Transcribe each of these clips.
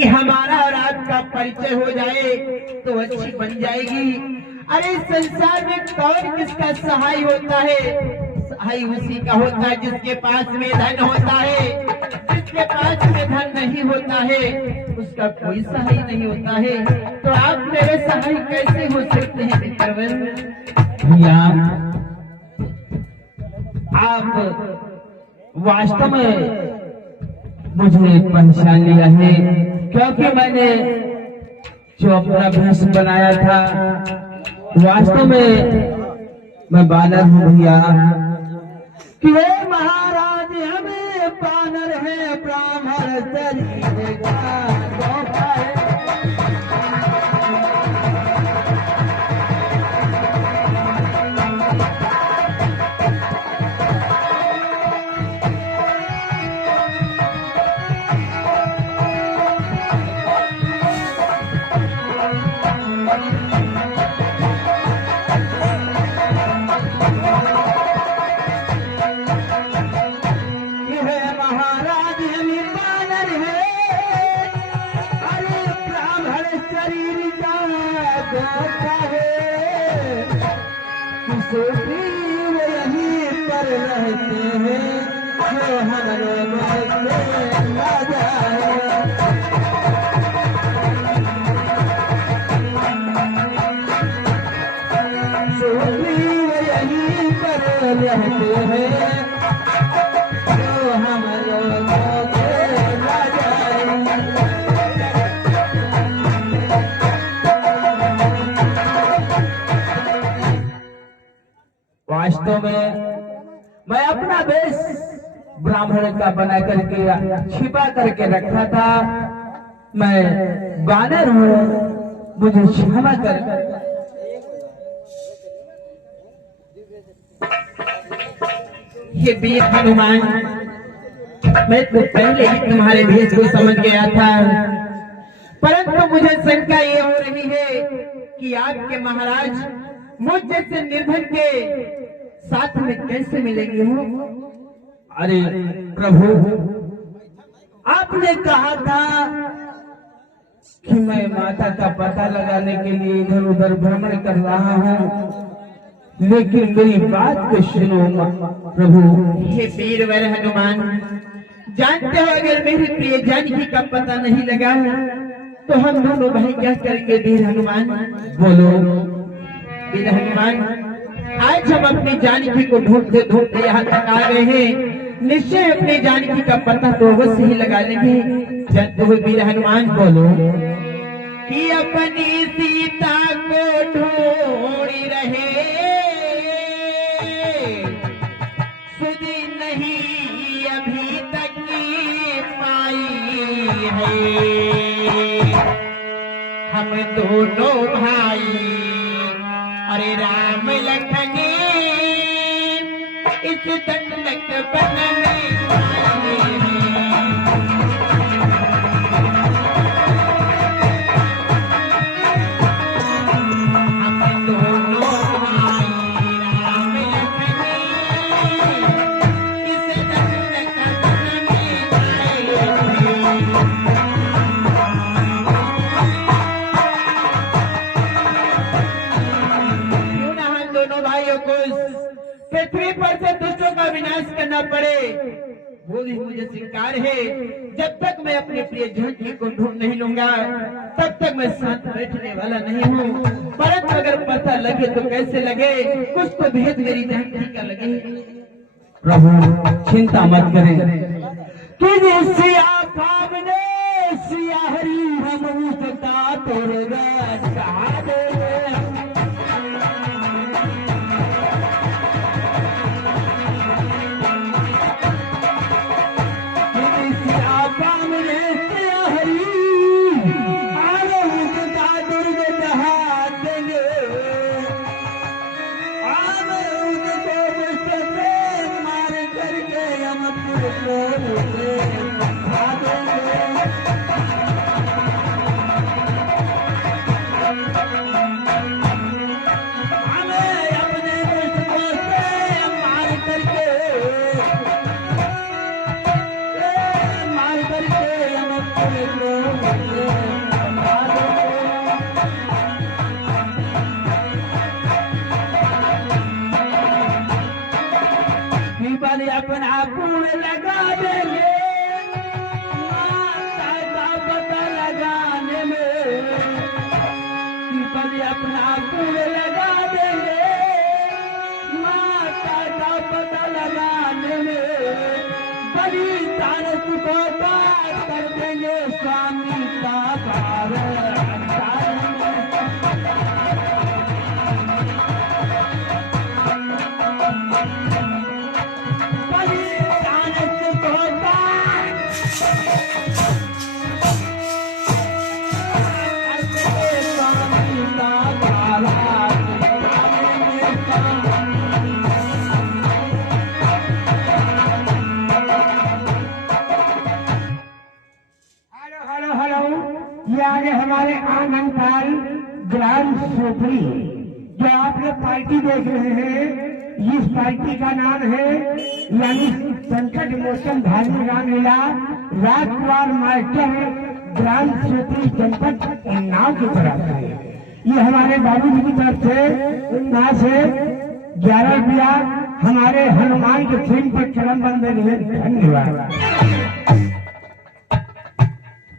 कि हमारा और आपका परिचय हो जाए तो अच्छी बन जाएगी। अरे संसार में कौन किसका सहाय होता है? सहाय उसी का होता है जिसके पास में धन होता है। जिसके पास में धन नहीं होता है उसका कोई सहाय नहीं होता है। तो आप मेरे सहाय कैसे हो सकते हैं मित्रवर? भैया आप वास्तव में मुझे पहचान लिया है, क्योंकि मैंने जो अपना भेष बनाया था वास्तव में मैं बानर हूँ भैया। कि हे महाराज हमें बानर है ब्राह्मण शरीर का धोखा है। यहीं पर रहते हैं जो हम लोगों से राजा है। यहीं पर रहते हैं जो हम लोगों के राजा है। वास्तव में मैं अपना वेश ब्राह्मण का बना करके छिपा करके रखा था। मैं बानर हूँ, मुझे क्षमा कर। ये वीर हनुमान, मैं तो पहले ही तुम्हारे भेष को समझ गया था, परंतु मुझे शंका ये हो रही है कि आपके महाराज मुझ जैसे निर्धन के साथ में कैसे मिलेंगे हो? अरे प्रभु, आपने कहा था कि मैं माता का पता लगाने के लिए इधर उधर भ्रमण कर रहा हूँ, लेकिन मेरी बात को सुनो प्रभु। हे वीरवर हनुमान, जानते हो अगर मेरी प्रिय जानकी का पता नहीं लगा तो हम दोनों भाई क्या करेंगे वीर हनुमान? बोलो। वीर हनुमान, आज हम अपनी जानकी को ढूंढते ढूंढते यहाँ तक आ गए हैं। निश्चय अपनी जानकी का पता तो अवश्य ही लगा लेंगे। जानते हो वीर हनुमान, बोलो। कि अपनी सीता को ढूंढ रहे सुधी नहीं अभी तक पाई है। हम दोनों भाई अरे राम लखन इस दंडक बन में आए हैं। हम दोनों भाई राम लखन इस दंडक बन में आए हैं। पृथ्वी पर से दुष्टों का विनाश करना पड़े वो भी मुझे स्वीकार है। जब तक मैं अपने प्रिय जानकी को ढूंढ नहीं लूंगा तब तक मैं साथ बैठने वाला नहीं हूँ। परंतु अगर पता लगे तो कैसे लगे, कुछ तो भेद मेरी जानकी का लगे। प्रभु चिंता मत करें कि सिया सामने सिया हरी हम उसका तोड़ कहा दे। पीपल अपना फूल लगा देंगे माता का पता लगाने में, पीपल अपना फूल लगा देंगे माता का पता लगाने में, बड़ी तारत को पार कर देंगे स्वामी का पार ये आगे हमारे आनंद पाल ग्राम सोपरी जो आप लोग पार्टी देख रहे हैं, इस पार्टी का नाम है यानी संकट मोचन धार्मिक रामलीला राजकुमार मास्टर ग्राम सोपरी जनपद उन्नाव की तरफ से। ये हमारे बाबूजी की तरफ से उन्नाव से 11 रुपया हमारे हनुमान के थीम पर चरण बंदे हुए। धन्यवाद।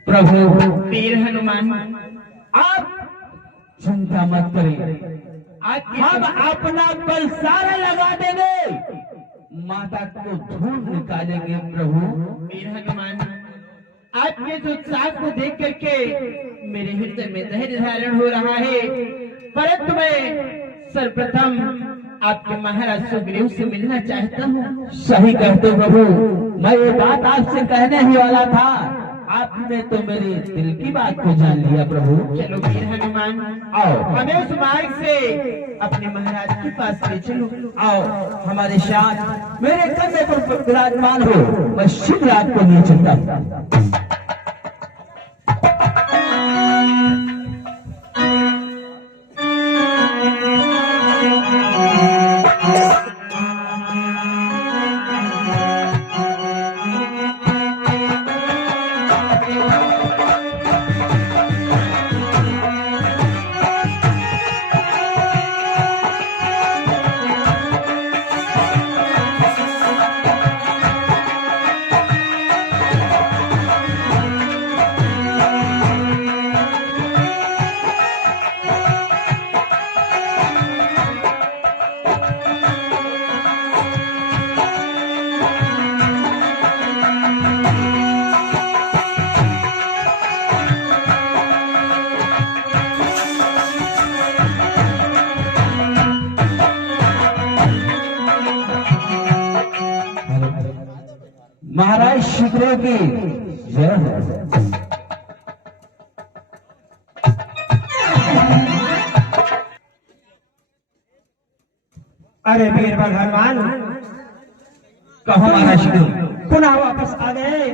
प्रभु वीर हनुमान, आप चिंता मत करें, हम अपना बल सारा लगा देंगे, माता को ढूंढ निकालेंगे। प्रभु वीर हनुमान, आपके जो उत्साह को देख करके मेरे हृदय में धैर्य धारण हो रहा है, परंतु मैं सर्वप्रथम आपके महाराज सुग्रीव से मिलना चाहता हूँ। सही कहते हो प्रभु, मैं ये बात आपसे कहने ही वाला था, आपने तो मेरे दिल की बात को जान लिया। प्रभु चलो वीर हनुमान, आओ, हमें उस मार्ग से अपने महाराज के पास ले चलो। आओ हमारे साथ, मेरे कंधे पर विराजमान हो, मैं शीघ्र आपको लिए चलता हूँ। महाराज शुक्र की जय हो। अरे बीरबल हनुमान कहो महाराज शुक्र, पुनः वापस आ गए।